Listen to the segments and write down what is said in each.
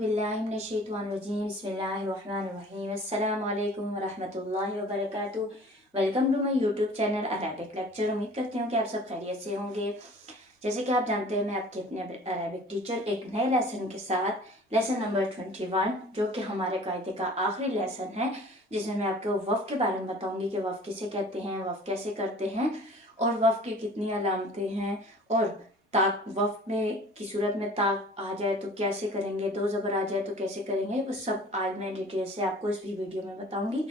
बिल्लाहिमिनश्शैतानिर्रजीम बिस्मिल्लाहिर्रहमानिर्रहीम अस्सलामु अलैकुम वरहमतुल्लाहि वबरकातुहू। Welcome to my YouTube channel Arabic lecture. उम्मीद करती हूँ कि आप सब खैरियत से होंगे। जैसे कि आप जानते हैं, मैं आपकी अपने अरेबिक टीचर एक नए लेसन के साथ लेसन नंबर 21, जो कि हमारे कायदे का आखिरी लेसन है, जिसमें मैं आपको वफ़ के बारे में बताऊंगी कि वफ़ किसे कहते हैं, वफ़ कैसे करते हैं और वफ़ की कितनी अलामतें हैं, और ताक वफ़ में की सूरत में ताक आ जाए तो कैसे करेंगे, दो ज़बर आ जाए तो कैसे करेंगे, वो सब आज मैं डिटेल से आपको इस भी वीडियो में बताऊंगी।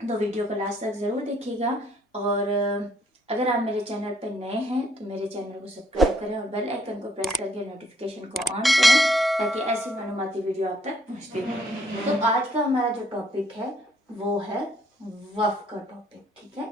तो वीडियो को लास्ट तक ज़रूर देखिएगा। और अगर आप मेरे चैनल पर नए हैं तो मेरे चैनल को सब्सक्राइब करें और बेल आइकन को प्रेस करके नोटिफिकेशन को ऑन करें, ताकि ऐसी मालूमाती वीडियो आप तक पहुँचती रहे। तो आज का हमारा जो टॉपिक है वो है वफ़ का टॉपिक। ठीक है,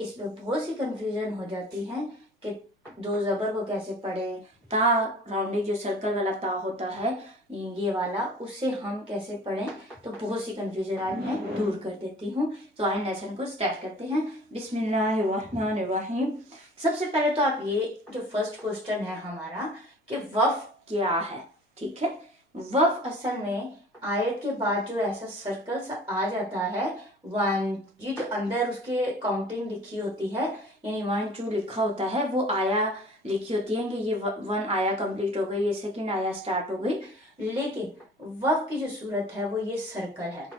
इसमें बहुत सी कंफ्यूजन हो जाती है कि दो ज़बर को कैसे पढ़े, ता राउंडिंग जो सर्कल वाला ता होता है ये वाला, उससे हम कैसे पढ़ें। तो बहुत सी कंफ्यूजन आज मैं दूर कर देती हूँ। तो आइए लेसन को स्टार्ट करते हैं। बिस्मिल्लाहिर्रहमानिर्रहीम। सबसे पहले तो आप ये जो फर्स्ट क्वेश्चन है हमारा कि वफ़ क्या है। ठीक है, वफ़ असल में आयत के बाद जो ऐसा सर्कल सा आ जाता है, वन, ये जो अंदर उसके काउंटिंग लिखी होती है, यानी 1 2 लिखा होता है, वो आया लिखी होती है कि ये 1 आया कंप्लीट हो गई, ये सेकंड आया स्टार्ट हो गई। लेकिन वफ़ की जो सूरत है वो ये सर्कल है।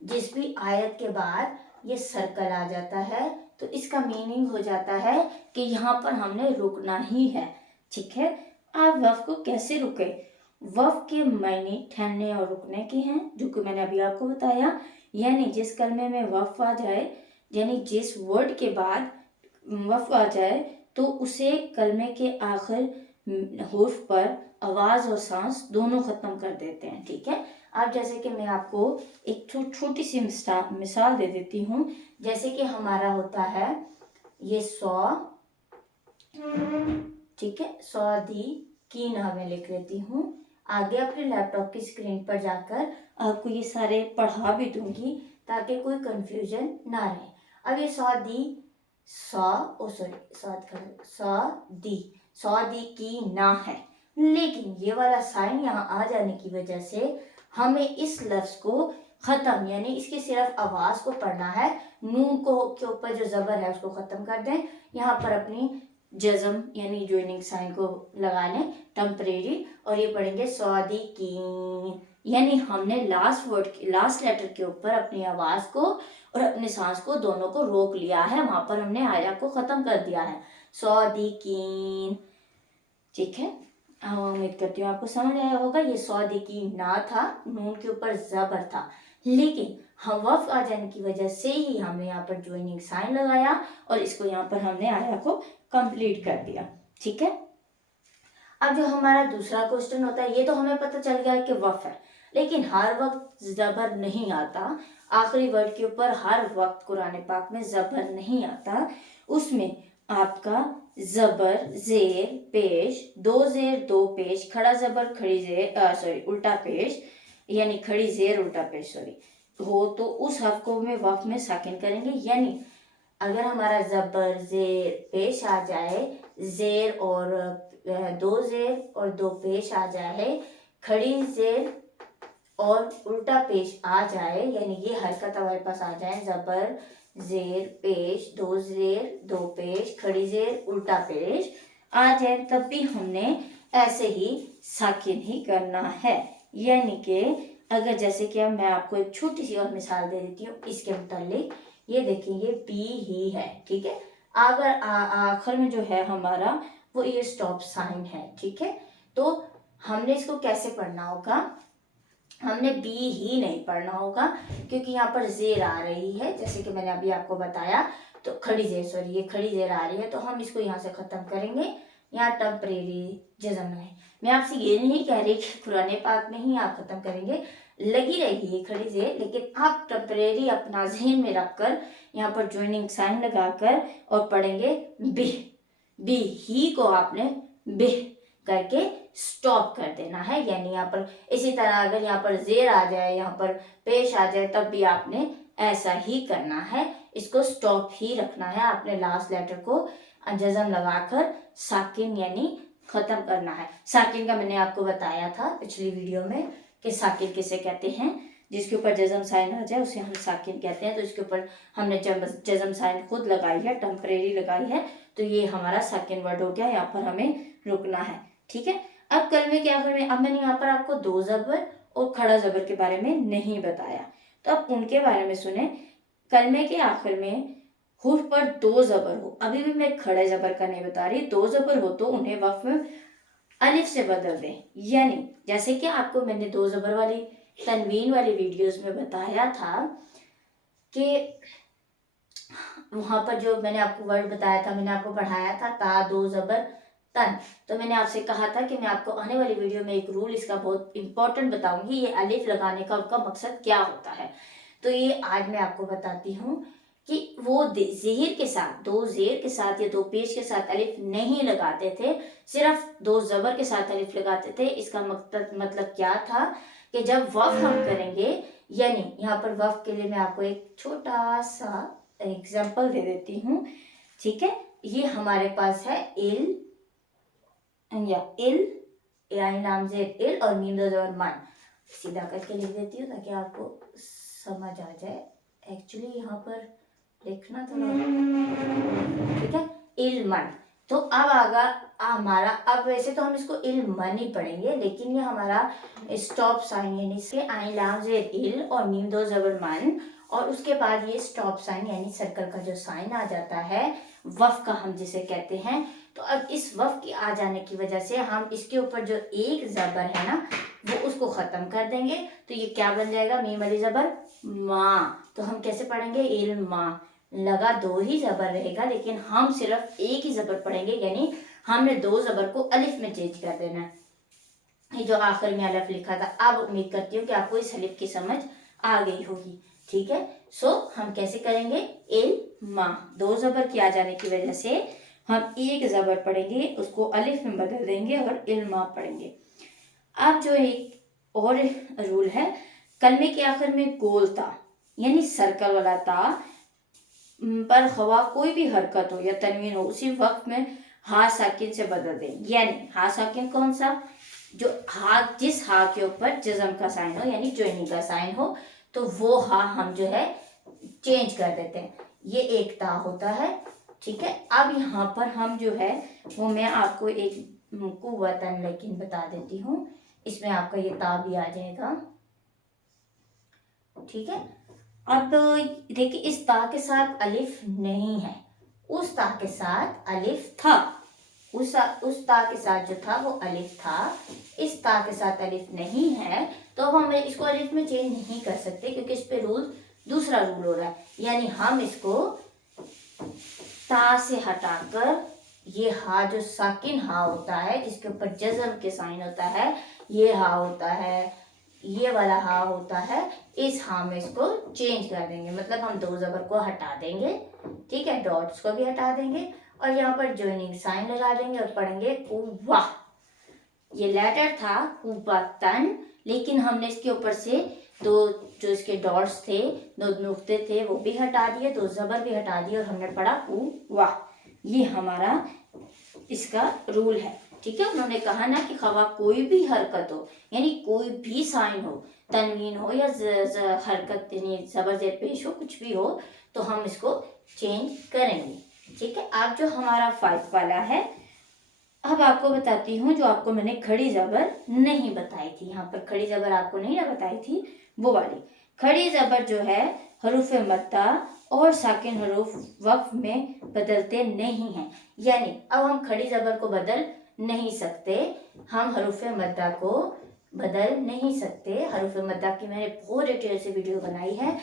जिस भी आयत के बाद ये सर्कल आ जाता है तो इसका मीनिंग हो जाता है कि यहाँ पर हमने रुकना ही है। ठीक है, आप वफ़ को कैसे रुके। वफ़ के मायने ठहरने और रुकने के हैं, जो कि मैंने अभी आपको बताया। यानी जिस कलमे में वफ़ आ जाए, यानी जिस वर्ड के बाद वफ़ आ जाए, तो उसे कलमे के आखिर हुर्फ पर आवाज़ और सांस दोनों ख़त्म कर देते हैं। ठीक है, अब जैसे कि मैं आपको एक छोटी सी मिसाल दे देती हूँ। जैसे कि हमारा होता है ये 100, ठीक है, 100 दी की ना मैं लिख लेती हूँ। आगे अपने लैपटॉप की स्क्रीन पर जाकर आपको ये सारे पढ़ा भी दूंगी ताकि कोई कंफ्यूजन ना रहे। अब ये 100 दी 100 दी की ना है, लेकिन ये वाला साइन यहाँ आ जाने की वजह से हमें इस लफ्ज को खत्म, यानी इसकी सिर्फ आवाज को पढ़ना है। नून को के ऊपर जो जबर है उसको खत्म कर दें, यहाँ पर अपनी जज़म यानी ज्वाइनिंग साइन को लगा लें टेम्परेरी, और ये पढ़ेंगे सौदी की। यानी हमने लास्ट लेटर के ऊपर अपनी आवाज को और अपने सांस को दोनों को रोक लिया है, वहां पर हमने आया को खत्म कर दिया है, सौदी की। ठीक है, उम्मीद करती हूँ आपको समझ आया होगा। ये सौदी की ना था, नून के ऊपर जबर था, लेकिन हम वफ़ आ जाने की वजह से ही हमने यहाँ पर ज्वाइनिंग साइन लगाया और इसको यहाँ पर हमने आया को कंप्लीट कर दिया। ठीक है, अब जो हमारा दूसरा क्वेश्चन होता है, ये तो हमें पता चल गया कि वफ़ है, लेकिन हर वक्त जबर नहीं आता। आखिरी वर्ड के ऊपर हर वक्त कुरान पाक में जबर नहीं आता। उसमें आपका जबर, जेर, पेश, दो जेर दो पेश, खड़ा जबर खड़ी जेर उल्टा पेश, यानी खड़ी जेर उल्टा पेश हो, तो उस हर्फ को में वक़्फ में साकिन करेंगे। यानी अगर हमारा जबर जेर पेश आ जाए, जेर और दो जेर और दो पेश आ जाए, खड़ी जेर और उल्टा पेश आ जाए, यानी ये हरकत हमारे पास आ जाए, जबर जेर पेश, दो जेर दो पेश, खड़ी जेर उल्टा पेश आ जाए, तब भी हमने ऐसे ही साकिन ही करना है। यानी कि अगर जैसे कि मैं आपको एक छोटी सी और मिसाल दे देती हूँ इसके मुतालिक। ये देखिए, ये बी ही है। ठीक है, अगर आखिर में जो है हमारा वो ये स्टॉप साइन है। ठीक है, तो हमने इसको कैसे पढ़ना होगा, हमने बी ही नहीं पढ़ना होगा, क्योंकि यहाँ पर जेर आ रही है, जैसे कि मैंने अभी आपको बताया। तो खड़ी जेर, ये खड़ी जेर आ रही है, तो हम इसको यहाँ से खत्म करेंगे, यहाँ टेम्परेरी जज़म है। मैं आपसे ये नहीं कह रही कि कुरान पाक में ही आप खत्म करेंगे, लगी रहेगी खड़ी जेर, लेकिन आप टेम्परेरी अपना जहन में रखकर यहाँ पर ज्वाइनिंग साइन लगाकर और पढ़ेंगे बी। बी ही को आपने बे करके स्टॉप कर देना है। यानी यहाँ पर इसी तरह अगर यहाँ पर जेर आ जाए, यहाँ पर पेश आ जाए, तब भी आपने ऐसा ही करना है, इसको स्टॉप ही रखना है। आपने लास्ट लेटर को जज़म लगाकर साकिन यानी ख़त्म करना है। साकिन का मैंने आपको बताया था पिछली वीडियो में कि साकिन किसे कहते हैं, जिसके ऊपर जज़म साइन आ जाए उसे हम साकिन कहते हैं। तो इसके ऊपर हमने जज़म साइन खुद लगाई है, टेम्परेरी लगाई है, तो ये हमारा साकिन वर्ड हो गया, यहाँ पर हमें रुकना है। ठीक है, अब कलमे के आखिर में, अब मैंने यहाँ पर आपको दो ज़बर और खड़ा ज़बर के बारे में नहीं बताया, तो अब उनके बारे में सुने। कलमे के आखिर में हुर्फ पर दो ज़बर हो, अभी भी मैं खड़े ज़बर का नहीं बता रही, दो ज़बर हो तो उन्हें वक्फ में अलिफ से बदल दें। यानी जैसे कि आपको मैंने दो ज़बर वाली तनवीन वाली वीडियोस में बताया था कि वहां पर जो मैंने आपको वर्ड बताया था, मैंने आपको पढ़ाया था ता दो ज़बर तन, तो मैंने आपसे कहा था कि मैं आपको आने वाली वीडियो में एक रूल इसका बहुत इंपॉर्टेंट बताऊंगी, ये अलिफ लगाने का उसका मकसद क्या होता है। तो ये आज मैं आपको बताती हूँ कि वो ज़ेर के साथ, दो ज़ेर के साथ या दो पेश के साथ अलिफ नहीं लगाते थे, सिर्फ दो ज़बर के साथ अलिफ लगाते थे। इसका मतलब क्या था कि जब वक्फ हम करेंगे, यानी यहाँ पर वक्फ के लिए मैं आपको एक छोटा सा एग्जाम्पल दे देती हूँ। ठीक है, ये हमारे पास है इल, या इल, नाम से इल और मीम दो ज़बर मन, सीधा करके लिख देती हूँ ताकि आपको समझ आ जाए। एक्चुअली यहाँ पर लिखना थोड़ा, ठीक है, इल्मन। तो अब आगा हमारा, अब वैसे तो हम इसको इल्मन ही पढ़ेंगे, लेकिन ये हमारा स्टॉप साइन, यानी इसके आइन लाम जेर इल और मीम दो ज़बर मन, और उसके बाद ये स्टॉप साइन यानी सर्कल का जो साइन आ जाता है, वफ का हम जिसे कहते हैं। तो अब इस वफ की आ जाने की वजह से हम इसके ऊपर जो एक ज़बर है ना, वो उसको ख़त्म कर देंगे, तो ये क्या बन जाएगा, मीम वाली ज़बर माँ। तो हम कैसे पढ़ेंगे, इल्मा, लगा दो ही ज़बर रहेगा, लेकिन हम सिर्फ एक ही ज़बर पढ़ेंगे, यानी हमने दो ज़बर को अलिफ में चेंज कर देना है। ये जो आखिर में अलिफ लिखा था, अब उम्मीद करती हूँ कि आपको इस अलिफ की समझ आ गई होगी। ठीक है, सो हम कैसे करेंगे, इल्मा, दो ज़बर की आ जाने की वजह से हम एक ज़बर पढ़ेंगे, उसको अलिफ में बदल देंगे और इल्मा पढ़ेंगे। अब जो एक और रूल है, कलमे के आखिर में गोल ता यानी सर्कल वाला ता पर खवा कोई भी हरकत हो या तनवीन हो, उसी वक्त में हा साकिन से बदल दें। यानी हा साकिन कौन सा, जो हा, जिस हा के ऊपर जज़म का साइन हो यानी ज्वाइनिंग का साइन हो, तो वो हा हम जो है चेंज कर देते हैं। ये एक ता होता है। ठीक है, अब यहाँ पर हम जो है वो मैं आपको एक कुव्वतन लेकिन बता देती हूँ, इसमें आपका ये ता भी आ जाएगा। ठीक है, अब देखिए इस ता के साथ अलिफ नहीं है, उस ता के साथ अलिफ था, उस ता के साथ जो था वो अलिफ था, इस ता के साथ अलिफ नहीं है, तो हम इसको अलिफ में चेंज नहीं कर सकते, क्योंकि इस पे रूल दूसरा रूल हो रहा है। यानी हम इसको ता से हटाकर ये हा जो साकिन हा होता है, जिसके ऊपर जज़म के साइन होता है, ये हा होता है, ये वाला हा होता है, इस हा में इसको चेंज कर देंगे। मतलब हम दो ज़बर को हटा देंगे, ठीक है, डॉट्स को भी हटा देंगे, और यहाँ पर ज्वाइनिंग साइन लगा देंगे और पढ़ेंगे कुव्वा। ये लेटर था कुव्वतन, लेकिन हमने इसके ऊपर से दो जो इसके डॉट्स थे, दो नुक्ते थे, वो भी हटा दिए, दो ज़बर भी हटा दिए, और हमने पढ़ा कुव्वा। ये हमारा इसका रूल है। ठीक है, उन्होंने कहा ना कि खवा कोई भी हरकत हो, यानी कोई भी साइन हो, तनवीन हो या हरकत यानी ज़बर जेर पेश हो, कुछ भी हो, तो हम इसको चेंज करेंगे। ठीक है, अब जो हमारा फाइव वाला है, अब आपको बताती हूँ जो आपको मैंने खड़ी ज़बर नहीं बताई थी, यहाँ पर खड़ी ज़बर आपको नहीं ना बताई थी, वो वाली खड़ी ज़बर जो है हरूफ मद्दा और साकिन हरूफ वक्फ में बदलते नहीं हैं। यानी अब हम खड़ी ज़बर को बदल नहीं सकते, हम हरूफ मद्दा को बदल नहीं सकते। हरूफ मद्दा की मैंने बहुत डिटेल से वीडियो बनाई है,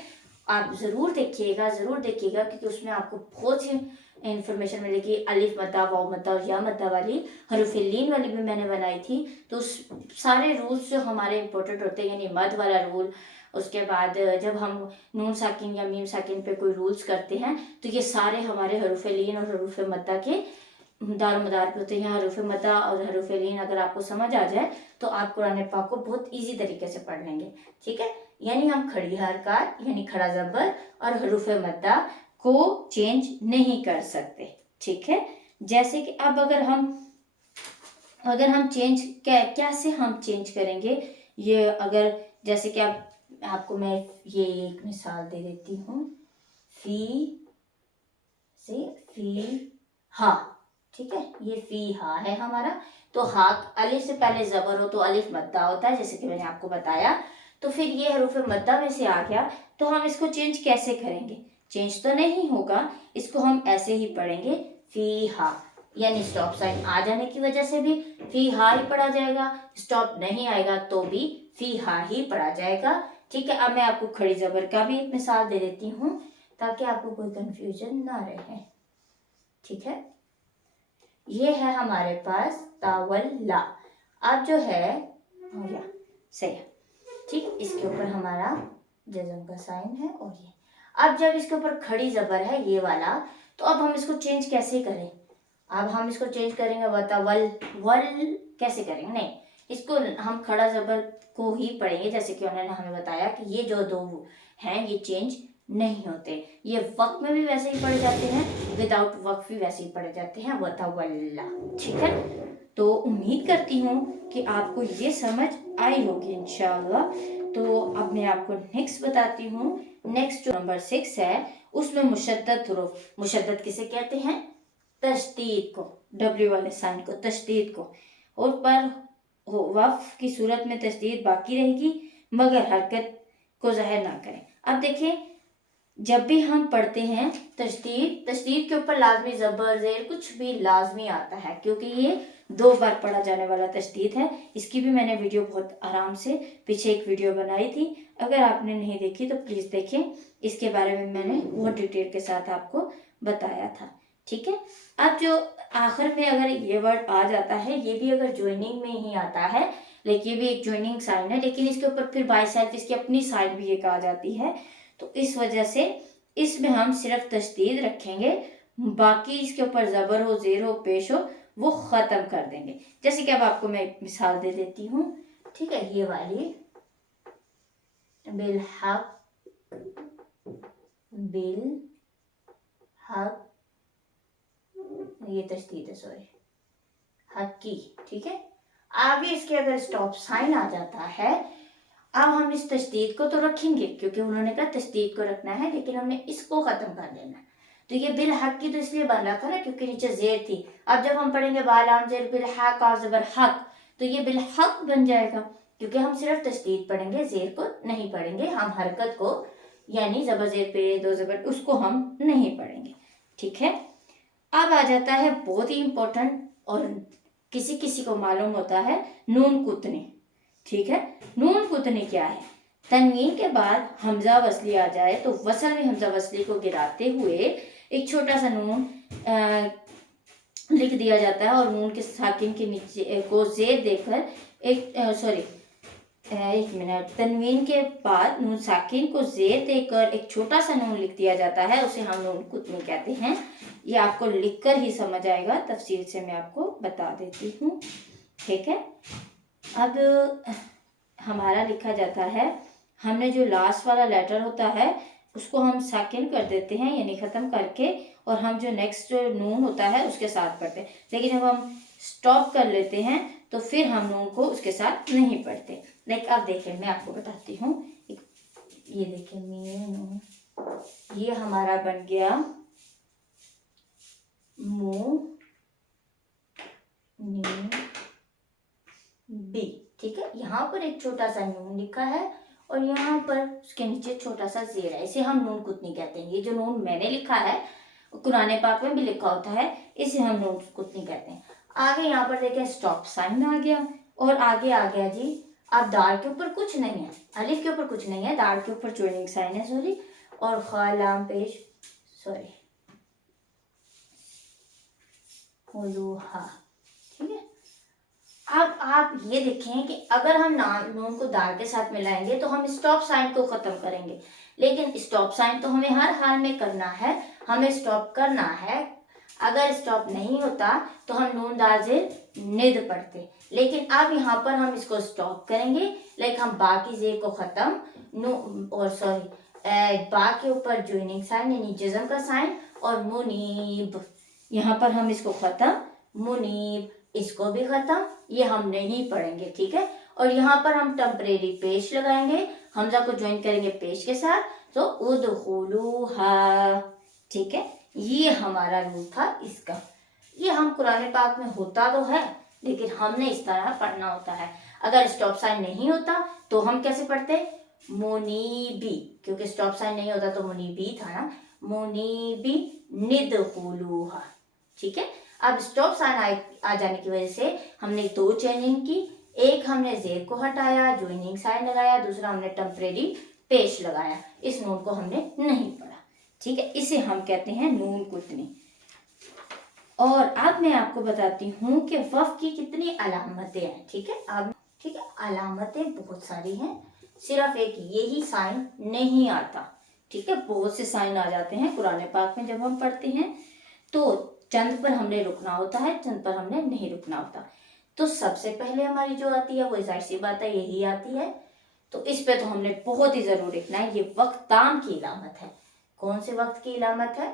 आप ज़रूर देखिएगा, क्योंकि उसमें आपको बहुत सी इन्फॉर्मेशन मिलेगी। अलिफ मद्दा, वाव मद्दा और या मद्दा वाली, हरूफ लीन वाली भी मैंने बनाई थी। तो सारे रूल्स जो हमारे इंपॉर्टेंट होते हैं, यानी मद वाला रूल, उसके बाद जब हम नून साकिन या मीम साकिन पे कोई रूल्स करते हैं, तो ये सारे हमारे हरूफ लीन और हरूफ मद्दा के दारोमदार पे होते हैं। हरूफ मद्दा और हरूफ लीन अगर आपको समझ आ जाए तो आप कुरान पाक को बहुत ईजी तरीके से पढ़ लेंगे। ठीक है, यानी हम खड़ी हरकत यानी खड़ा ज़बर और हरूफ मद्दा को चेंज नहीं कर सकते। ठीक है, जैसे कि अब अगर हम अगर हम चेंज कैसे हम चेंज करेंगे, ये अगर जैसे कि आपको मैं ये एक मिसाल दे देती हूँ, फी से फी हा, ठीक है, ये फी हा है हमारा। तो हा अलिफ से पहले जबर हो तो अलिफ मद्दा होता है, जैसे कि मैंने आपको बताया। तो फिर ये हरूफ मद्दा में से आ गया, तो हम इसको चेंज कैसे करेंगे? चेंज तो नहीं होगा, इसको हम ऐसे ही पढ़ेंगे, फी हा, यानी स्टॉप साइन आ जाने की वजह से भी फी हा ही पढ़ा जाएगा, स्टॉप नहीं आएगा तो भी फी हा ही पढ़ा जाएगा। ठीक है, अब मैं आपको खड़ी जबर का भी एक मिसाल दे देती हूँ ताकि आपको कोई कंफ्यूजन ना रहे। ठीक है, ये है हमारे पास तावल्ला। अब जो है हो गया सही है, ठीक, इसके ऊपर हमारा जज़म का साइन है। और ये अब जब इसके ऊपर खड़ी जबर है ये वाला, तो अब हम इसको चेंज कैसे करें? अब हम इसको चेंज करेंगे वल कैसे करेंगे? नहीं, इसको हम खड़ा जबर को ही पढ़ेंगे, जैसे कि उन्होंने हमें बताया कि ये जो दो हैं ये चेंज नहीं होते, ये वक्त में भी वैसे ही पढ़े जाते हैं, विदाउट वक्त भी वैसे ही पढ़े जाते हैं, वतवल्ला। ठीक है, तो उम्मीद करती हूँ कि आपको ये समझ आई होगी इंशाअल्लाह। तो अब मैं आपको नेक्स्ट बताती हूँ। नेक्स्ट जो नंबर 6 है उसमें मुशद्दद हुरूफ, मुशद्दद किसे कहते हैं? तशदीद को, डब्ल्यू वाले साइन को, तशदीद को। और पर वफ की सूरत में तशदीद बाकी रहेगी मगर हरकत को ज़ाहिर ना करें। अब देखिए, जब भी हम पढ़ते हैं तशदीद के ऊपर लाजमी ज़बर ज़ेर कुछ भी लाजमी आता है, क्योंकि ये 2 बार पढ़ा जाने वाला तशदीद है। इसकी भी मैंने वीडियो बहुत आराम से पीछे एक वीडियो बनाई थी, अगर आपने नहीं देखी तो प्लीज़ देखें, इसके बारे में मैंने बहुत डिटेल के साथ आपको बताया था। ठीक है, अब जो आखिर में अगर ये वर्ड आ जाता है, ये भी अगर ज्वाइनिंग में ही आता है, लेकिन ये भी एक ज्वाइनिंग साइन है, लेकिन इसके ऊपर फिर बाय सेल्फ इसकी अपनी साइड भी एक आ जाती है, तो इस वजह से इसमें हम सिर्फ तशदीद रखेंगे, बाकी इसके ऊपर ज़बर हो, ज़ेर हो, पेश हो, वो ख़त्म कर देंगे। जैसे कि अब आपको मैं एक मिसाल दे देती हूँ। ठीक है, ये वाली बिलहक, ये तशदीद है, सॉरी, हकी। ठीक है, आगे इसके अगर स्टॉप साइन आ जाता है, अब हम इस तशदीद को तो रखेंगे क्योंकि उन्होंने कहा तशदीद को रखना है, लेकिन हमने इसको खत्म कर देना है। तो ये बिल हक की तो इसलिए बन रहा था ना क्योंकि नीचे जेर थी। अब जब हम पढ़ेंगे बालाम जेर बिल हक और जबर हक, तो ये बिल हक बन जाएगा क्योंकि हम सिर्फ तशदीद पढ़ेंगे, जेर को नहीं पढ़ेंगे, हम हरकत को यानी जबर जेर पे दो जबर उसको हम नहीं पढ़ेंगे। ठीक है, अब आ जाता है बहुत ही इंपॉर्टेंट और किसी किसी को मालूम होता है, नून कुतनी। ठीक है, नून कुतनी क्या है? तनवीन के बाद हमजा वसली आ जाए तो वसल में हमजा वसली को गिराते हुए एक छोटा सा नून लिख दिया जाता है, और नून के साकिन के नीचे को जेर देकर एक मिनट, तनवीन के बाद नून साकिन को जेर देकर एक छोटा सा नून लिख दिया जाता है, उसे हम नून कुतनी कहते हैं। ये आपको लिखकर ही समझ आएगा, तफसील से मैं आपको बता देती हूँ। ठीक है, अब हमारा लिखा जाता है, हमने जो लास्ट वाला लेटर होता है उसको हम साकिन कर देते हैं यानी ख़त्म करके, और हम जो नेक्स्ट जो नून होता है उसके साथ पढ़ते हैं, लेकिन जब हम स्टॉप कर लेते हैं तो फिर हम नून को उसके साथ नहीं पढ़ते। लाइक अब देखिए, मैं आपको बताती हूँ, ये देखिए मीम, ये हमारा बन गया मू नी बी। ठीक है, यहाँ पर एक छोटा सा नून लिखा है और यहाँ पर उसके नीचे छोटा सा जेर है, इसे हम नून कुतनी कहते हैं। ये जो नून मैंने लिखा है कुरान पाक में भी लिखा होता है, इसे हम नून कुतनी कहते हैं। आगे यहाँ पर देखें स्टॉप साइन आ गया, और आगे आ गया जी, अब दाल के ऊपर कुछ नहीं है, अलिफ के ऊपर कुछ नहीं है, दाल के ऊपर ज्वाइनिंग साइन है, सॉरी, और खालाम पेश, सॉरी, हुलूहा। ठीक है, अब आप ये देखें कि अगर हम नून को दाल के साथ मिलाएंगे तो हम स्टॉप साइन को खत्म करेंगे, लेकिन स्टॉप साइन तो हमें हर हाल में करना है, हमें स्टॉप करना है। अगर स्टॉप नहीं होता तो हम नून दाल से निद पढ़ते, लेकिन अब यहाँ पर हम इसको स्टॉप करेंगे, लाइक हम बाकी जेर को खत्म और सॉरी बा के ऊपर ज्वाइनिंग साइन यानी जज़म का साइन और मुनीब, यहाँ पर हम इसको खत्म, मुनीब इसको भी खत्म, ये हम नहीं पढ़ेंगे, ठीक है। और यहाँ पर हम टेम्परेरी पेश लगाएंगे, हमजा को ज्वाइन करेंगे पेश के साथ, तो उदखुलूहा, ठीक है। ये हमारा रूल था इसका। ये हम कुरान पाक में होता तो है, लेकिन हमने इस तरह पढ़ना होता है। अगर स्टॉप साइन नहीं होता तो हम कैसे पढ़ते, मुनीबी, क्योंकि स्टॉप साइन नहीं होता तो मुनीबी था ना, मुनीबी निदखुलूहा, ठीक है। अब स्टॉप साइन आ जाने की वजह से हमने दो चेंजिंग की, एक हमने जेर को हटाया, ज्वाइनिंग साइन लगाया, दूसरा हमने टेम्परेरी पेश लगाया। इस नून को हमने नहीं पढ़ा, ठीक है। इसे हम कहते हैं नून कुतनी। और अब मैं आपको बताती हूँ कि वफ की कितनी अलामतें हैं, ठीक है। अब ठीक है, अलामतें बहुत सारी हैं, सिर्फ एक यही साइन नहीं आता, ठीक है। बहुत से साइन आ जाते हैं कुरान पाक में जब हम पढ़ते हैं, तो चंद पर हमने रुकना होता है, चंद पर हमने नहीं रुकना होता। तो सबसे पहले हमारी जो आती है वो जाहिर सी बात है यही आती है, तो इस पे तो हमने बहुत ही जरूर लिखना है, ये वक्ताम की इलामत है। कौन से वक्त की इलामत है,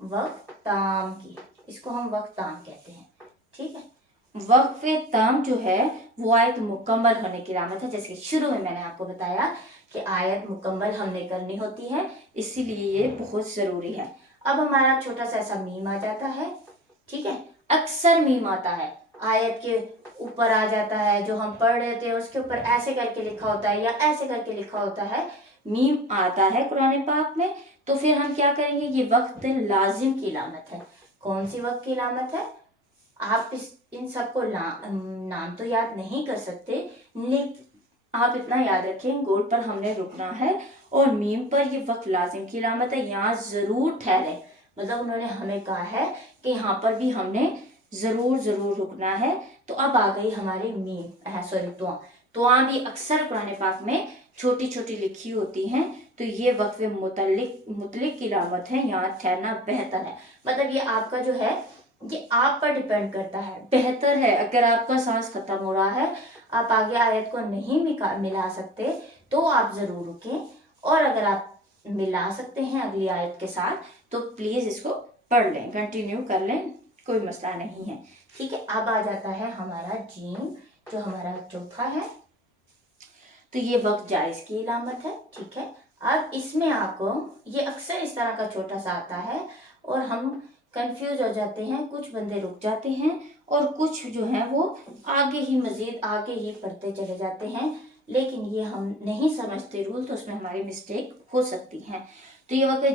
वक्ताम की, इसको हम वक्ताम कहते हैं, ठीक है। वक्फ ताम जो है वो आयत मुकम्मल होने की इलामत है। जैसे शुरू में मैंने आपको बताया कि आयत मुकम्मल हमने करनी होती है, इसीलिए ये बहुत जरूरी है। अब हमारा छोटा सा ऐसा मीम आ जाता है, ठीक है। अक्सर मीम आता है, आयत के ऊपर आ जाता है, जो हम पढ़ रहे थे उसके ऊपर ऐसे करके लिखा होता है या ऐसे करके लिखा होता है, मीम आता है कुरान पाक में। तो फिर हम क्या करेंगे, ये वक्त लाजिम की इलामत है। कौन सी वक्त की इलामत है, आप इन सबको नाम तो याद नहीं कर सकते, लेकिन आप इतना याद रखें, गोल पर हमने रुकना है और मीम पर ये वक्त लाजिम की इलामत है, यहाँ जरूर ठहरे। मतलब उन्होंने हमें कहा है कि यहाँ पर भी हमने जरूर जरूर रुकना है। तो अब आ गई हमारी मीम, सॉरी दुआ। दुआ भी अक्सर कुरान पाक में छोटी छोटी लिखी होती हैं, तो ये वक्त मुतलिक की इलामत है, यहाँ ठहरना बेहतर है। मतलब ये आपका जो है ये आप पर डिपेंड करता है, बेहतर है। अगर आपका सांस खत्म हो रहा है, आप आगे आयत को नहीं मिला सकते, तो आप जरूर रुकें, और अगर आप मिला सकते हैं अगली आयत के साथ तो प्लीज इसको पढ़ लें, कंटिन्यू कर लें, कोई मसला नहीं है, ठीक है। अब आ जाता है हमारा जीम, जो हमारा चौथा है, तो ये वक्त जायज की इलामत है, ठीक है। अब इसमें आपको ये अक्सर इस तरह का छोटा सा आता है और हम कंफ्यूज हो जाते हैं, कुछ बंदे रुक जाते हैं और कुछ जो है वो आगे ही मजीद आगे ही पढ़ते चले जाते हैं, लेकिन ये हम नहीं समझते रूल, तो उसमें हमारी मिस्टेक हो सकती है। तो ये वक्त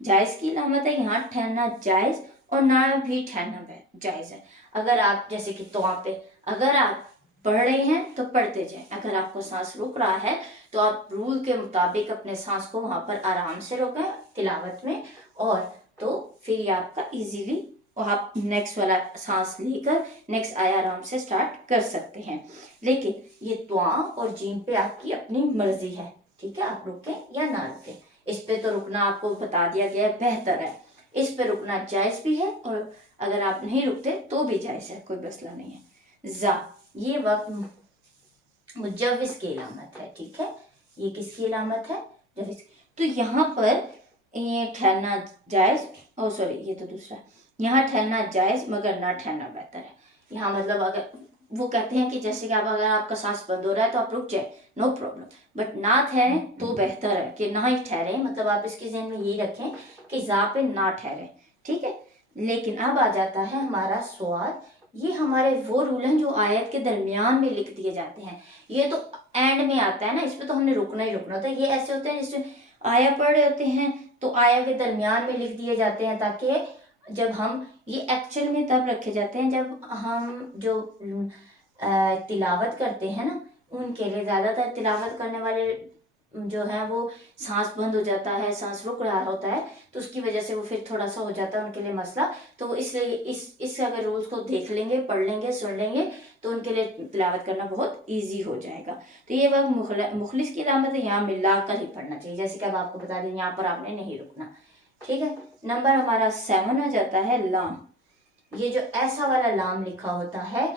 जायज की इलामत है, यहाँ ठहरना जायज और ना भी ठहरना जायज है। अगर आप जैसे कि तो पे अगर आप पढ़ रहे हैं तो पढ़ते जाएं, अगर आपको सांस रुक रहा है तो आप रूल के मुताबिक अपने सांस को वहां पर आराम से रोकें तिलावत में, और तो फिर ये आपका इजीली आप नेक्स्ट वाला सांस लेकर नेक्स्ट आया आराम से स्टार्ट कर सकते हैं। लेकिन ये दुआ और जीम पे आपकी अपनी मर्जी है, ठीक है, आप रुकें या ना रुकें। इस पे तो रुकना आपको बता दिया गया है, बेहतर है। इस पे रुकना जायज भी है और अगर आप नहीं रुकते तो भी जायज है, कोई मसला नहीं है। जा, ये वक्त मुजव्विज की इलामत है, ठीक है। ये किसकी इलामत है, मुजव्विज। तो यहाँ पर ये ठहरना जायज, ओ सॉरी ये तो दूसरा, यहाँ ठहरना जायज मगर ना ठहरना बेहतर है। यहाँ मतलब अगर वो कहते हैं कि जैसे कि आप अगर आपका सांस बंद हो रहा है तो आप रुक जाए, नो प्रॉब्लम, बट ना ठहरे तो बेहतर है कि ना ही ठहरे। मतलब आप इसके ज़हन में यही रखें कि जा पे ना ठहरे, ठीक है। लेकिन अब आ जाता है हमारा सवाल, ये हमारे वो रूल हैं जो आयत के दरमियान में लिख दिए जाते हैं। ये तो एंड में आता है ना, इसमें तो हमने रुकना ही रुकना होता है। ये ऐसे होते हैं जिसमें आया पढ़ रहे होते हैं तो आया के दरमियान में लिख दिए जाते हैं, ताकि जब हम ये एक्चुअल में तब रखे जाते हैं जब हम जो तिलावत करते हैं ना, उनके लिए ज़्यादातर तिलावत करने वाले जो है वो सांस बंद हो जाता है, सांस रुक रहा होता है, तो उसकी वजह से वो फिर थोड़ा सा हो जाता है उनके लिए मसला। तो वो इसलिए इस अगर रूल्स को देख लेंगे, पढ़ लेंगे, सुन लेंगे तो उनके लिए तिलावत करना बहुत इजी हो जाएगा। तो ये वक्त मुखलिस की इलामत है, यहाँ मिला कर ही पढ़ना चाहिए, जैसे कि अब आपको बता दें यहाँ पर आपने नहीं रुकना, ठीक है। नंबर हमारा 7 आ जाता है लाम। ये जो ऐसा वाला लाम लिखा होता है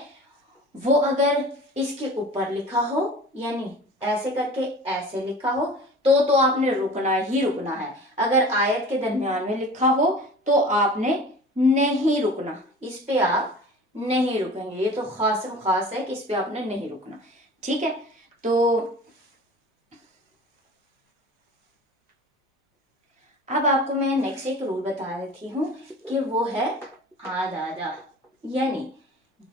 वो अगर इसके ऊपर लिखा हो, यानी ऐसे करके ऐसे लिखा हो, तो आपने रुकना ही रुकना है। अगर आयत के दरमियान में लिखा हो तो आपने नहीं रुकना, इस पे आप نہیں رکیں گے. یہ تو خاص خاص ہے کہ اس پہ آپ نے نہیں رکنا. ٹھیک ہے. تو اب آپ کو میں نیکسٹ ایک رول بتا دیتی ہوں کہ وہ ہے آد آدھا. یعنی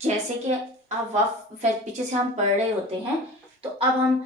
جیسے کہ اب وقف پیچھے سے ہم پڑھ رہے ہوتے ہیں تو اب ہم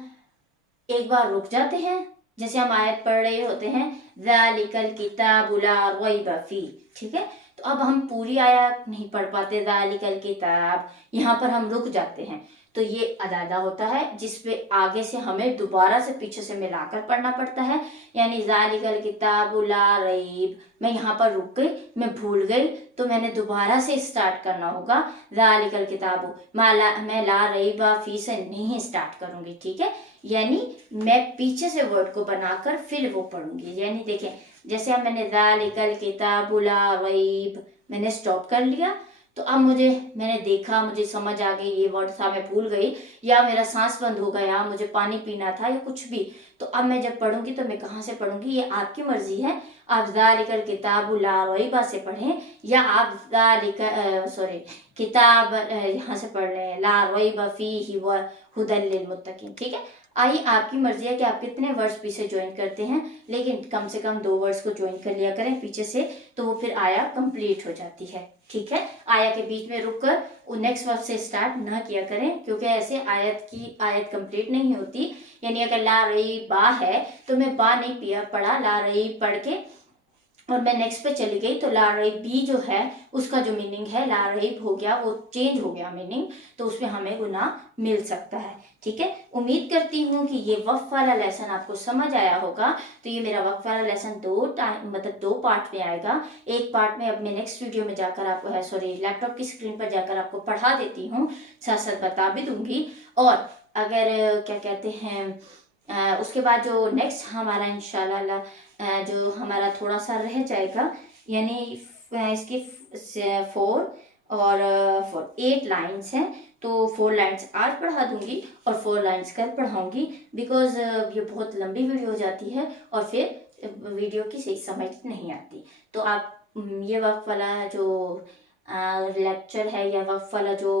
ایک بار رک جاتے ہیں. جیسے ہم آیت پڑھ رہے ہوتے ہیں ذالک الکتاب لا ریب فیہ. ٹھیک ہے. تو اب ہم پوری آیت نہیں پڑھ پاتے ذالک الکتاب, یہاں پر ہم رک جاتے ہیں. تو یہ عدادہ ہوتا ہے جس پہ آگے سے ہمیں دوبارہ سے پیچھے سے ملا کر پڑھنا پڑتا ہے. یعنی ذالک الکتاب لا ریب, میں یہاں پر رک گئی, میں بھول گئی تو میں نے دوبارہ سے اسٹارٹ کرنا ہوگا. ذالک الکتاب میں لا ریب فیہ سے نہیں اسٹارٹ کروں گی. ٹھیک ہے. یعنی میں پیچھے سے ورڈ کو بنا کر پھر وہ پڑھوں گی. یعنی دیکھیں جیسے اب میں نے ذالک الکتاب لا ریب میں نے اسٹاپ کر لیا, تو اب میں نے دیکھا, مجھے سمجھ آ گئی یہ ورڈ تھا, میں بھول گئی, یا میرا سانس بند ہو گیا, مجھے پانی پینا تھا یا کچھ بھی, تو اب میں جب پڑھوں گی تو میں کہاں سے پڑھوں گی, یہ آپ کی مرضی ہے. آپ ذالک الکتاب لا ریب سے پڑھیں یا آپ ذالک کتاب یہاں سے پڑھ لیں لا ریب فیہ ہدی للمتقین. ٹھیک ہے. آئی آپ کی مرضی ہے کہ آپ کتنے ورڈز پیچھے جوائن کرتے ہیں, لیکن کم سے کم 2 ورڈز کو جوائن کر لیا کریں پیچھے سے, تو وہ پھر آیا کمپلیٹ ہو جاتی ہے. ٹھیک ہے. آیا کے بیچ میں رک کر وہ نیکسٹ ورڈ سے اسٹارٹ نہ کیا کریں, کیونکہ ایسے آیت کمپلیٹ نہیں ہوتی. یعنی اگر لا ریب ہے تو میں با نہیں پڑھا, لا ریب پڑھ کے اور میں نیکسٹ پہ چلی گئی, تو لا ریب بی جو ہے اس کا جو میننگ ہے لا ریب ہو گیا, وہ چینج ہو گیا میننگ, تو اس میں ہمیں گناہ مل سکتا ہے. ٹھیک ہے. امید کرتی ہوں کہ یہ وقف والا لیسن آپ کو سمجھ آیا ہوگا. تو یہ میرا وقف والا لیسن 2 پارٹ میں آئے گا. ایک پارٹ میں اب میں نیکسٹ ویڈیو میں جا کر آپ کو لیپ ٹاپ کی اسکرین پر جا کر آپ کو پڑھا دیتی ہوں, ساتھ ساتھ بتا بھی دوں گی. اور اگر کیا کہتے ہیں اس کے بعد جو نیکسٹ ہمارا انشاءاللہ جو ہمارا تھوڑا سا رہ جائے گا, یعنی اس کی 4 اور 8 لائنس ہیں, تو 4 لائنس آج پڑھا دوں گی اور 4 لائنس کل پڑھاؤں گی, بیکاز یہ بہت لمبی ویڈیو ہو جاتی ہے اور پھر ویڈیو کی صحیح سمجھ نہیں آتی. تو آپ یہ وقف والا جو لیکچر ہے یا وقف والا جو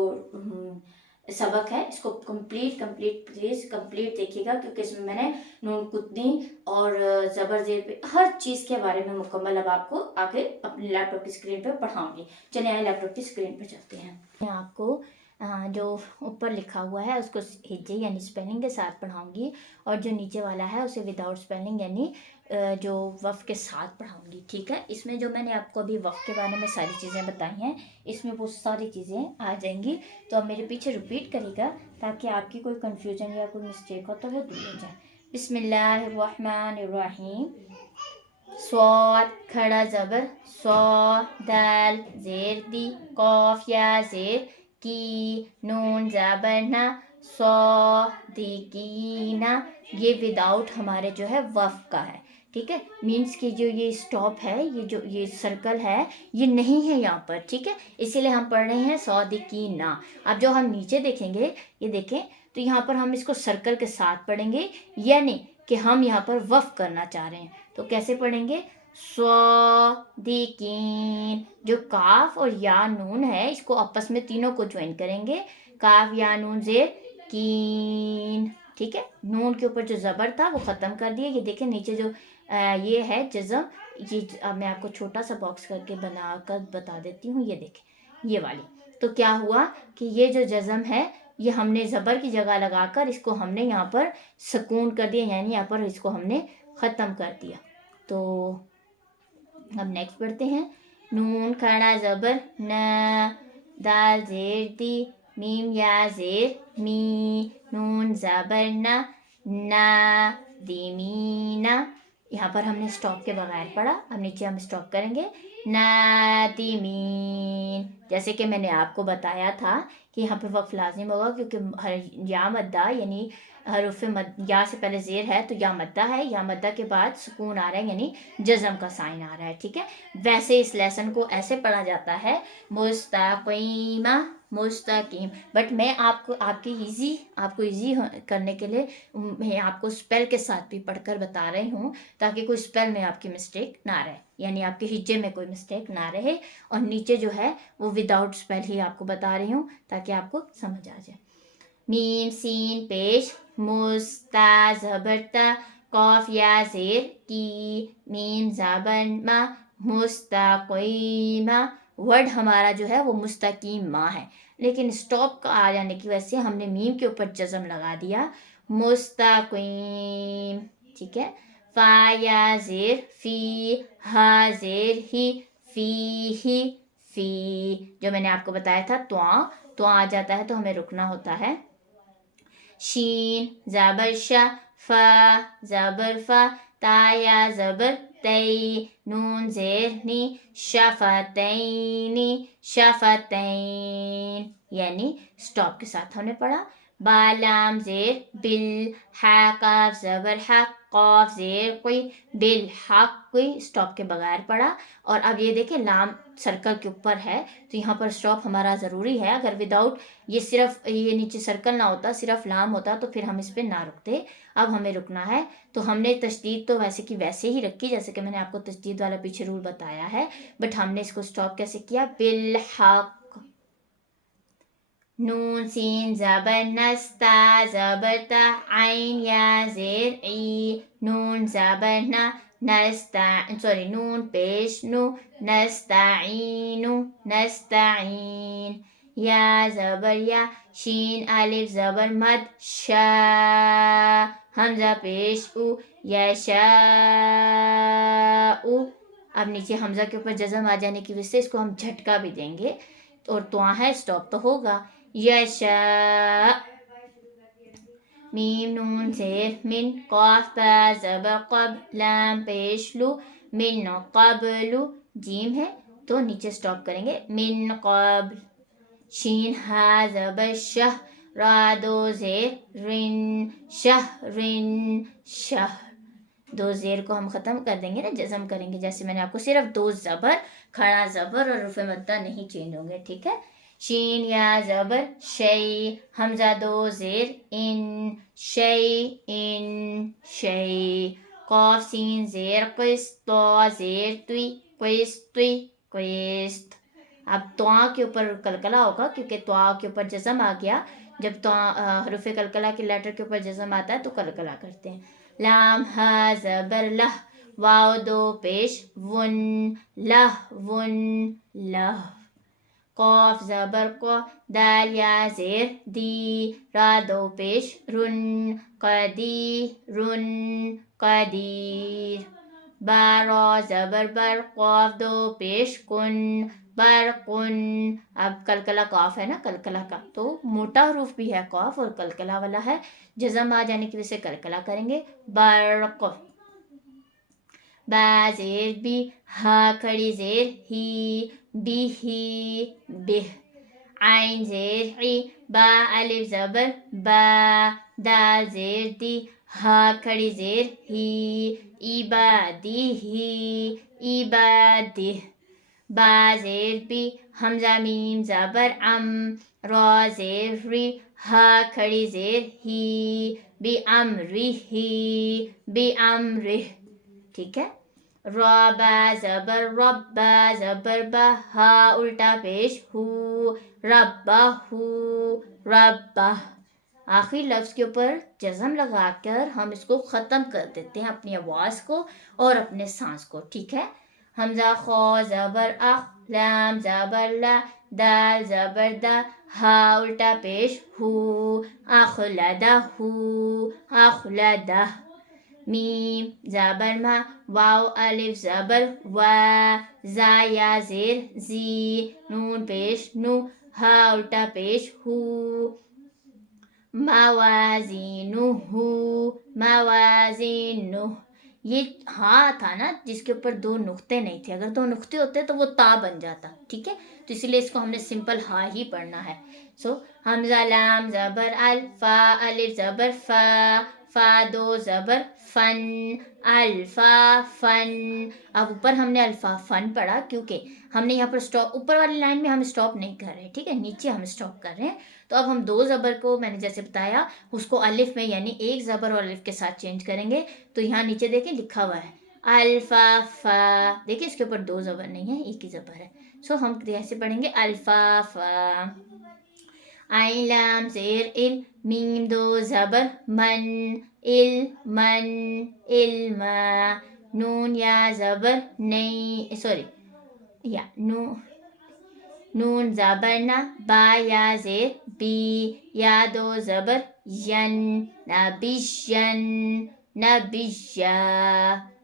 سبق ہے اس کو پلیز کمپلیٹ دیکھیے گا, کیونکہ اس میں نے نون قطنی اور زبر زیر پہ ہر چیز کے بارے میں مکمل اب آپ کو آگے اپنے لیپ ٹاپ کی اسکرین پہ پڑھاؤں گی. چلیں لیپ ٹاپ کی اسکرین پہ چلتے ہیں. میں آپ کو جو اوپر لکھا ہوا ہے اس کو ہجے یعنی اسپیلنگ کے ساتھ پڑھاؤں گی, اور جو نیچے والا ہے اسے وداؤٹ اسپیلنگ یعنی جو وقف کے ساتھ پڑھاؤں گی. ٹھیک ہے. اس میں جو میں نے آپ کو ابھی وقف کے بارے میں ساری چیزیں بتائی ہیں, اس میں وہ ساری چیزیں آ جائیں گی. تو اب میرے پیچھے ریپیٹ کرے گا تاکہ آپ کی کوئی کنفیوژن یا کوئی مسٹیک ہو تو وہ دور ہو جائے. بسم اللہ الرحمن الرحیم. صاد کھڑا زبر صا, دال زیر دی, قاف یا زیر کی, نون زبر نا, صادقینا. یہ وداؤٹ ہمارے جو ہے وقف کا ہے. ٹھیک ہے. مینس کہ جو یہ اسٹاپ ہے, یہ سرکل ہے, یہ نہیں ہے یہاں پر. ٹھیک ہے. اسی لیے ہم پڑھ رہے ہیں صادقینا. اب جو ہم نیچے دیکھیں گے, یہ دیکھیں تو یہاں پر ہم اس کو سرکل کے ساتھ پڑھیں گے, یعنی کہ ہم یہاں پر وقف کرنا چاہ رہے ہیں. تو کیسے پڑھیں گے؟ صادقین. جو کاف اور یا نون ہے اس کو آپس میں تینوں کو جوائن کریں گے, کاف یا نون زیر کین. ٹھیک ہے. نون کے اوپر جو زبر تھا وہ ختم کر دیا. یہ دیکھیں نیچے جو یہ ہے جزم, یہ اب میں آپ کو چھوٹا سا باکس کر کے بنا کر بتا دیتی ہوں. یہ دیکھیں یہ والی, تو کیا ہوا کہ یہ جو جزم ہے یہ ہم نے زبر کی جگہ لگا کر اس کو ہم نے یہاں پر سکون کر دیا, یعنی یہاں پر اس کو ہم نے ختم کر دیا. تو اب نیکسٹ پڑھتے ہیں. نون کھڑا زبر نا, دال زیر دی, میم یا زیر می, نون زبر نا, دیمینا. یہاں پر ہم نے اسٹاپ کے بغیر پڑھا. اب نیچے ہم اسٹاپ کریں گے, نادمین. جیسے کہ میں نے آپ کو بتایا تھا کہ یہاں پہ وقف لازم ہوگا, کیونکہ یا مدہ یعنی حروف یا سے پہلے زیر ہے تو یا مدہ ہے, یا مدہ کے بعد سکون آ رہا ہے یعنی جزم کا سائن آ رہا ہے. ٹھیک ہے. ویسے اس لیسن کو ایسے پڑھا جاتا ہے, مستقیمہ مستقیم. بٹ میں آپ کو ایزی کرنے کے لیے میں آپ کو اسپیل کے ساتھ بھی پڑھ کر بتا رہی ہوں تاکہ کوئی اسپیل میں آپ کی مسٹیک نہ رہے, یعنی آپ کے ہجے میں کوئی مسٹیک نہ رہے. اور نیچے جو ہے وہ وداؤٹ اسپیل ہی آپ کو بتا رہی ہوں تاکہ آپ کو سمجھ آ جائے. میم سین پیش, مستا زبر تا, قاف یا زیر کی, میم زبر ما, مستقیمہ. ورڈ ہمارا جو ہے وہ مستقیم ماں ہے, لیکن اسٹاپ کا آ جانے کی وجہ سے ہم نے میم کے اوپر جزم لگا دیا, مستقیم. ٹھیک ہے. فا یا زیر فی, ہا زیر ہی, فی ہی, فی. جو میں نے آپ کو بتایا تھا تو آ جاتا ہے تو ہمیں رکنا ہوتا ہے. شین زبر شا, فا زبر فا, تا یا زبر تی, نون زیر نی, شفتینی, شفتین. یعنی اسٹاپ کے ساتھ ہم نے پڑھا. با لام زیر بل, ہا قاف زبر حق, قاف زیر کوئی, بالحق کوئی, اسٹاپ کے بغیر پڑھا. اور اب یہ دیکھیں لام سرکل کے اوپر ہے تو یہاں پر اسٹاپ ہمارا ضروری ہے. اگر وداؤٹ یہ صرف یہ نیچے سرکل نہ ہوتا, صرف لام ہوتا تو پھر ہم اس پہ نہ رکتے. اب ہمیں رکنا ہے تو ہم نے تشدید تو ویسے کی ویسے ہی رکھی جیسے کہ میں نے آپ کو تشدید والا پیچھے رول بتایا ہے, بٹ ہم نے اس کو اسٹاپ کیسے کیا, بالحق. نون سین زبر نستا زبر تا, عین یا زیر ای, نون زبر نا, نون پیش نو, نستعینو, نستعین. یا زبر یا, شین الف زبر مد, شا حمزہ پیش او, یشاء. اب نیچے حمزہ کے اوپر جزم آ جانے کی وجہ سے اس کو ہم جھٹکا بھی دیں گے, اور تو ہے اسٹاپ تو ہوگا. یشاء. میم نون زیر من, قاف با زبر قب, لام پیش لو, من قبلو. جیم ہے تو نیچے اسٹاپ کریں گے, من قبل. شین ہا زبر شہ, را دو زیر رن, شہرن, شہر. دو زیر کو ہم ختم کر دیں گے نا, جزم کریں گے. جیسے میں نے آپ کو صرف دو زبر, کھڑا زبر اور رفع مدہ نہیں چینج ہوں گے. ٹھیک ہے. شین یا زبر شی, حمزہ دو زیر ان, شیئن, شی. قاف سین زیر قس, تو زیر توی, قسطی, قسط. اب توا کے اوپر کلکلا ہوگا کیونکہ توا کے اوپر جزم آ گیا. جب حروف کلکلا کے لیٹر کے اوپر جزم آتا ہے تو کلکلا کرتے ہیں. لام ہا زبر لہ, واو دو پیش ون, لہ ون, لہ. قاف زبر کو, دال یا زیر دی, را دو پیش رن, قدی, رن, قدیر. با را زبر بر, قاف دو پیش کن, برقن. اب کلکلا قاف ہے نا کلکلا کا, تو موٹا حروف بھی ہے قاف اور کلکلا والا ہے, جزم آ جانے کی وجہ سے کلکلا کریں گے, برق. با زیر بی, ہا کھڑی زیر ہی, بی ہی, بہ. عین زیر عی, با الف زبر با, دال زیر دی, ہا کھڑی زیر ہی, عبادی ہی, عبادہ. با زیر بی, حمزہ میم زبر ام, را زیر ری, ہا کھڑی زیر ہی, بی امری ہی, بی امرہ. ٹھیک ہے. را با زبر رب, با زبر با, ہا الٹا پیش ہو, ربہ ہو, ربہ. آخری لفظ کے اوپر جزم لگا کر ہم اس کو ختم کر دیتے ہیں, اپنی آواز کو اور اپنے سانس کو. ٹھیک ہے. حمزہ خا زبر اخ, لام زبر لا, دال زبر دا, ہا الٹا پیش ہو, اخلدہ ہو, اخلدہ. میم زبر ما, واو الف زبر وا, زا یا زیر زی, نون پیش نو, ہا الٹا پیش ہو, موازینہ, موازینہ. یہ ہاں تھا نا جس کے اوپر دو نقطے نہیں تھے, اگر دو نقطے ہوتے تو وہ تا بن جاتا. ٹھیک ہے. تو اسی لیے اس کو ہم نے سمپل ہا ہی پڑھنا ہے. सो हमजा लाम ज़बर अल, फा अलिफ ज़बर फा, फा दो ज़बर फन, अल्फा फन। अब ऊपर हमने अल्फा फन पढ़ा क्योंकि हमने यहाँ पर स्टॉप, ऊपर वाली लाइन में हम स्टॉप नहीं कर रहे, ठीक है, नीचे हम स्टॉप कर रहे हैं। तो अब हम दो ज़बर को मैंने जैसे बताया उसको अलिफ में यानी एक ज़बर और अलिफ के साथ चेंज करेंगे। तो यहाँ नीचे देखें लिखा हुआ है अल्फा फा, देखिए इसके ऊपर दो ज़बर नहीं है, एक ही ज़बर है। सो हम ऐसे पढ़ेंगे अल्फा फा। आइन लाम ज़ेर इल, मीम दो ज़बर मन, इल मन, इल्मा। नून या ज़बर नहीं, सॉरी या नून ज़बर ना, बा या ज़ेर बी, या दो ज़बर यन, नबियन, नबिया।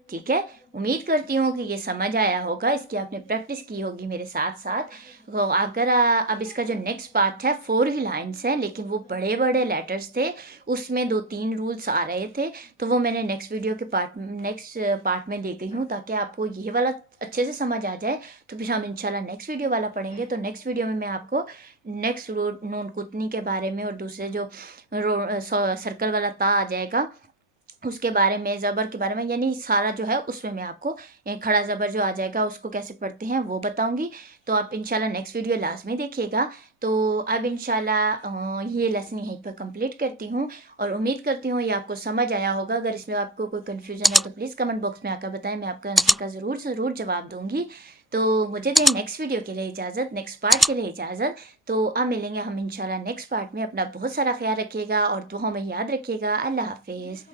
ठीक है, उम्मीद करती हूँ कि ये समझ आया होगा, इसकी आपने प्रैक्टिस की होगी मेरे साथ साथ। तो अगर अब इसका जो नेक्स्ट पार्ट है 4 ही लाइन्स हैं, लेकिन वो बड़े बड़े लेटर्स थे, उसमें 2-3 रूल्स आ रहे थे, तो वो मैंने नेक्स्ट पार्ट में दे गई हूँ ताकि आपको ये वाला अच्छे से समझ आ जाए। तो फिर हम इंशाल्लाह नेक्स्ट वीडियो वाला पढ़ेंगे। तो नेक्स्ट वीडियो में मैं आपको नेक्स्ट नून कुतनी के बारे में और दूसरे जो सर्कल वाला ता आ जाएगा उसके बारे में, ज़बर के बारे में, यानी सारा जो है उसमें मैं आपको खड़ा ज़बर जो आ जाएगा उसको कैसे पढ़ते हैं वो बताऊंगी। तो आप इंशाल्लाह नेक्स्ट वीडियो लाजमी देखिएगा। तो अब इंशाल्लाह ये लेसन यहीं पर कंप्लीट करती हूँ और उम्मीद करती हूँ ये आपको समझ आया होगा। अगर इसमें आपको कोई कन्फ्यूज़न है तो प्लीज़ कमेंट बॉक्स में आकर बताएं, मैं आपका आंसर का ज़रूर से ज़रूर जवाब दूँगी। तो मुझे दें नेक्स्ट वीडियो के लिए इजाज़त, नेक्स्ट पार्ट के लिए इजाज़त। तो अब मिलेंगे हम इंशाल्लाह नेक्स्ट पार्ट में। अपना बहुत सारा ख्याल रखिएगा और दुआओं में याद रखिएगा। अल्लाह हाफिज़।